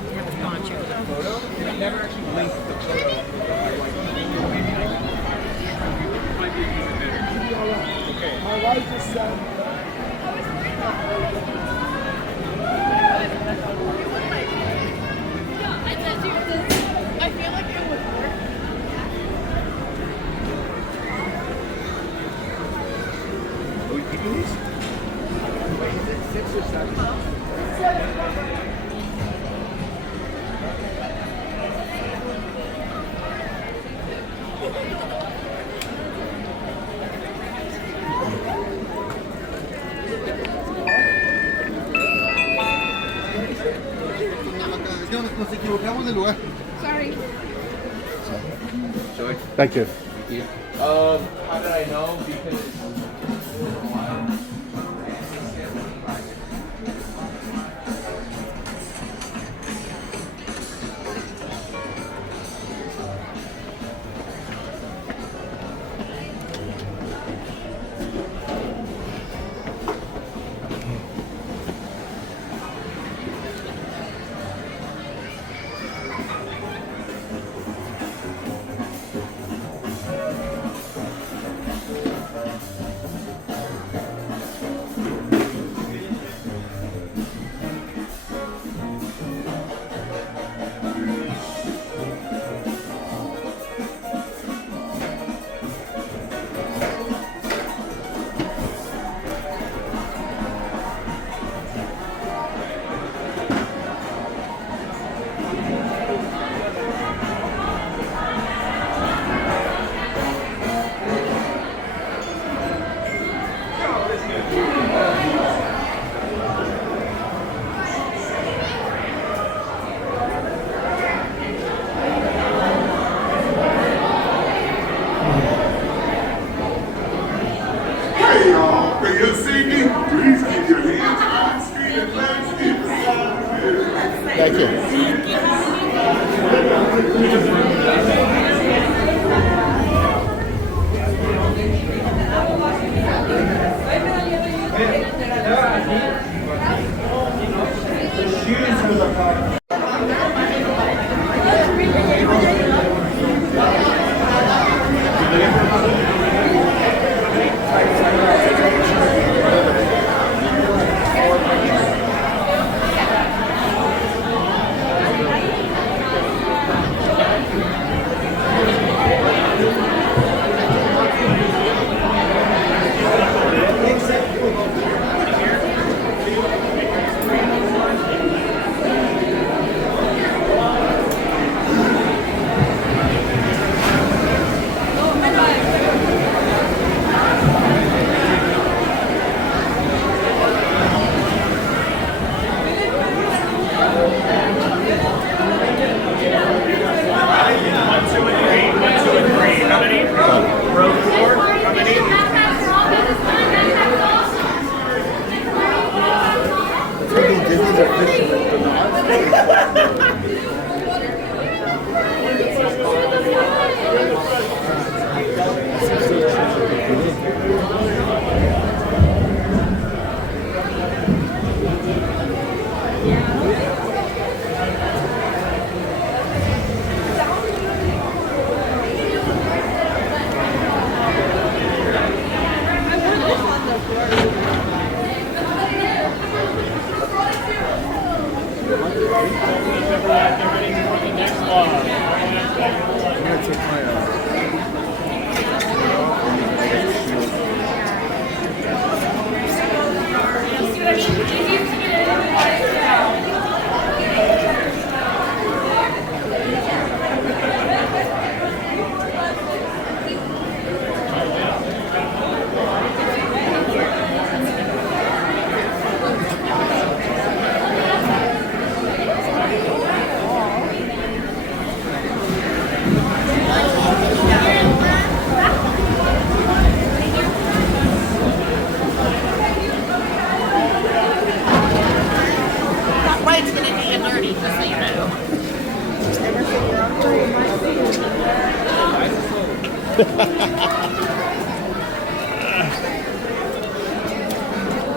didn't have a poncho. I never actually linked the photo. Okay. My wife just said. I feel like it would work. Are we keeping these? Wait, is it 6 or 7? Nos equivocamos de lugar. Sorry. Thank you. How did I know? Because Thank you.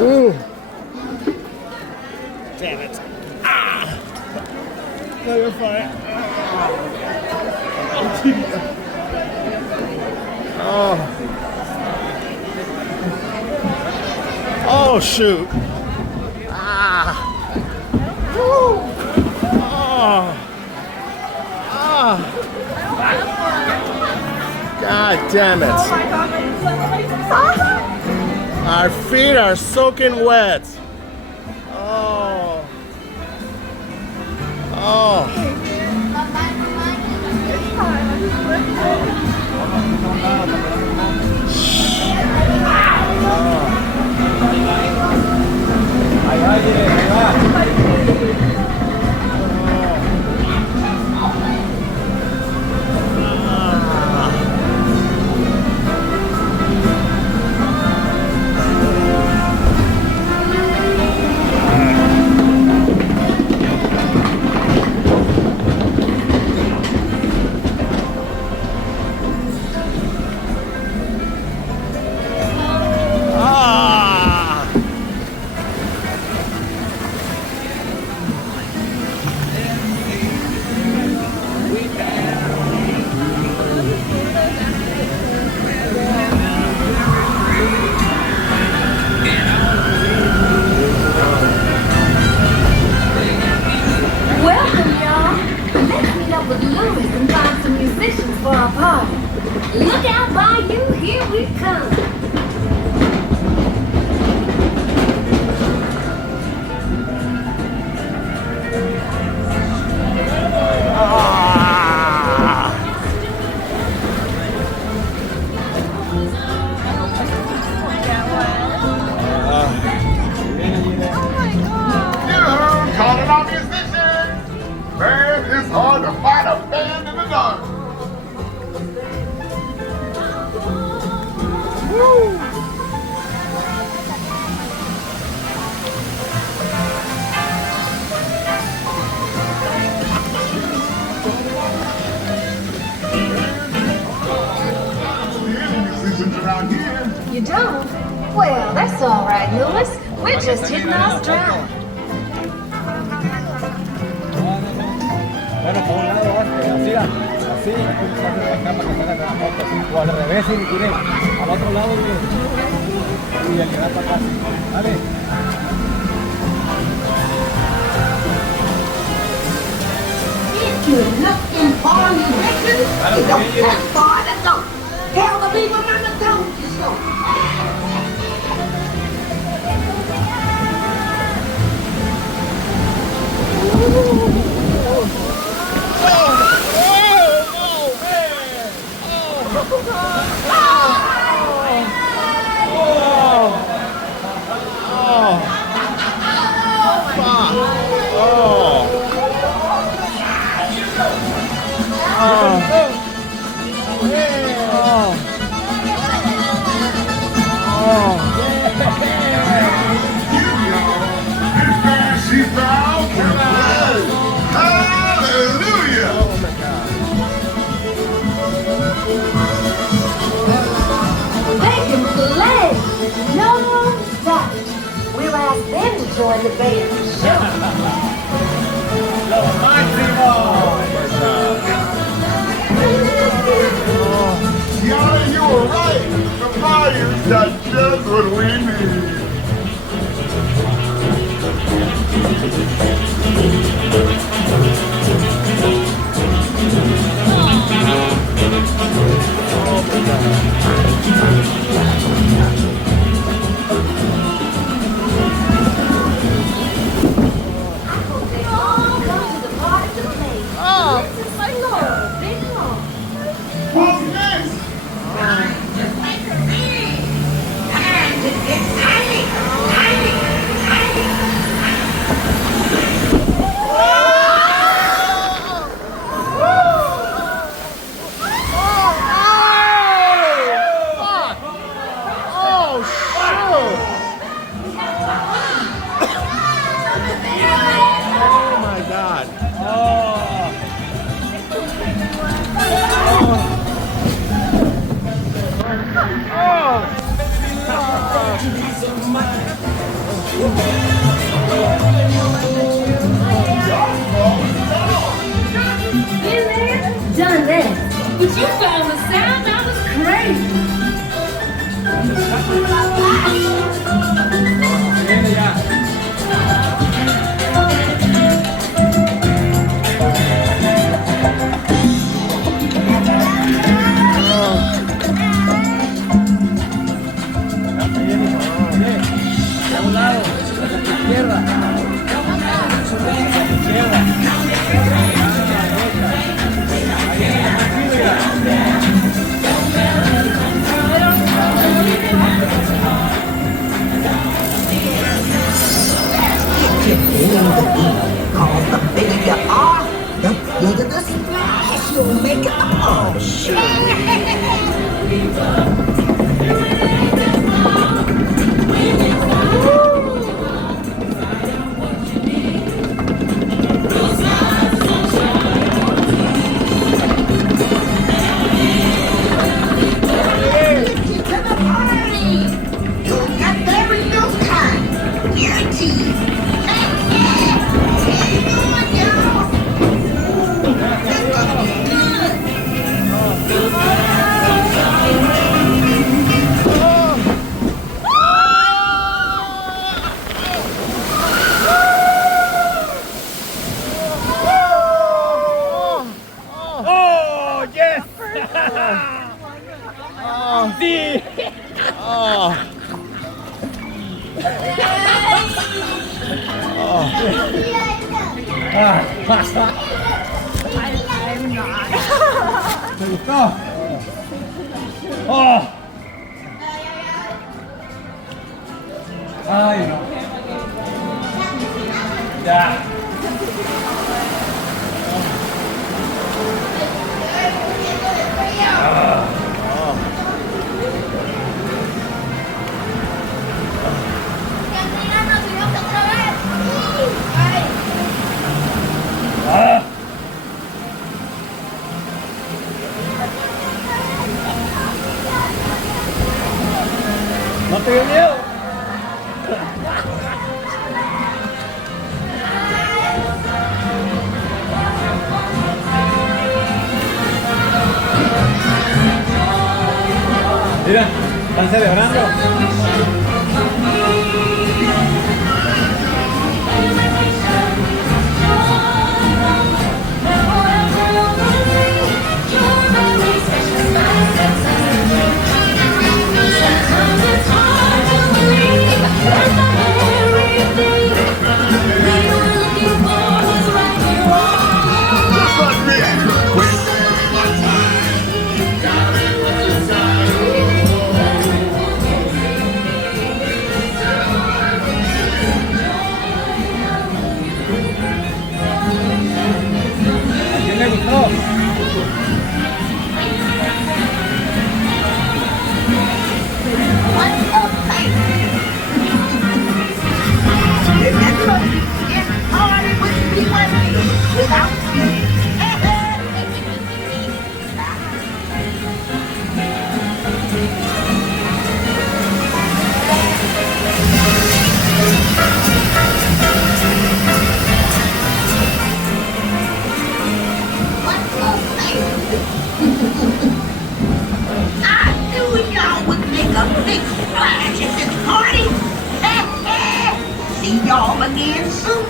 Ooh. Damn it. Ah. gonna fight. Oh. Oh shoot. Ah. Woo. Oh. Ah. God damn it. Our feet are soaking wet. Oh. Oh. Welcome, y'all. Let's meet up with Louis and find some musicians for our party. Look out, Bayou, here we come. Calling on musicians! Man, it's hard to find a band in the dark. Woo! Musicians around here. You don't? Well, that's all right, Louis. We're just hitting our stride. Bueno, por un lado, así, así, acá para que salgan las motos, o al revés, y tiene al otro lado y el que da para acá. Dale. If you're looking for musicians, you don't have far to go. Tell the people on the told you so. She's found to play. Hallelujah! They can play. No savage. We'll ask them to join the band for sure. Tiana, you were right. The Bayou's got just what we need. But you found the sound, that was crazy. Viene ya. A un lado, a la izquierda. Cause the bigger you are, the bigger the splash you'll make at the push. Oh, yes! Sí! I'm not. ¿Te gustó? ¡Oh! ¡Ay, no! Ya. ¿No te dio miedo? Mira, están celebrando. ¿A quién le gustó? Remember, it's party with me without you. I knew y'all would make a big splash at this party. See y'all again soon.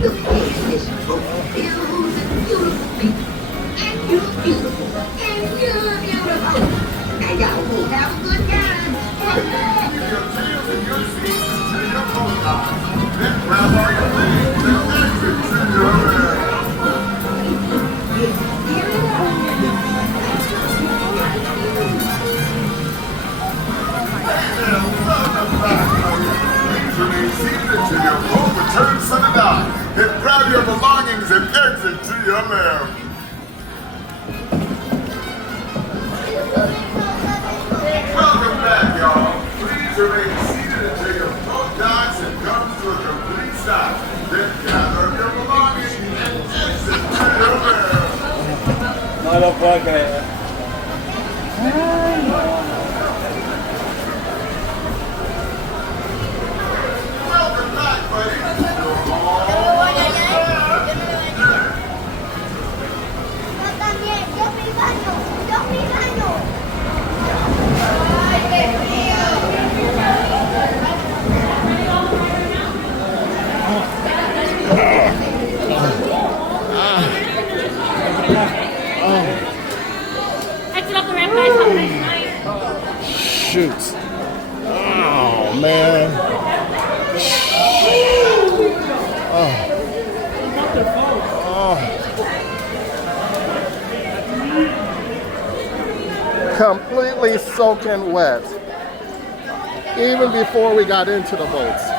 Look at this boat filled with beautiful people. And you're beautiful. And you're beautiful. And y'all will have a good time. Your tails and your feet to your boat dock. Then grab all your legs and exit to your left. Please remain seated until your boat returns to the dock. Then grab your belongings and exit to your left. Welcome back, y'all. Please remain seated until your boat docks and comes to a complete stop. Then gather up your belongings and exit to your left. No lo puedo creer. Welcome back, buddy. You're all man. Completely soaking wet. Even before we got into the boats.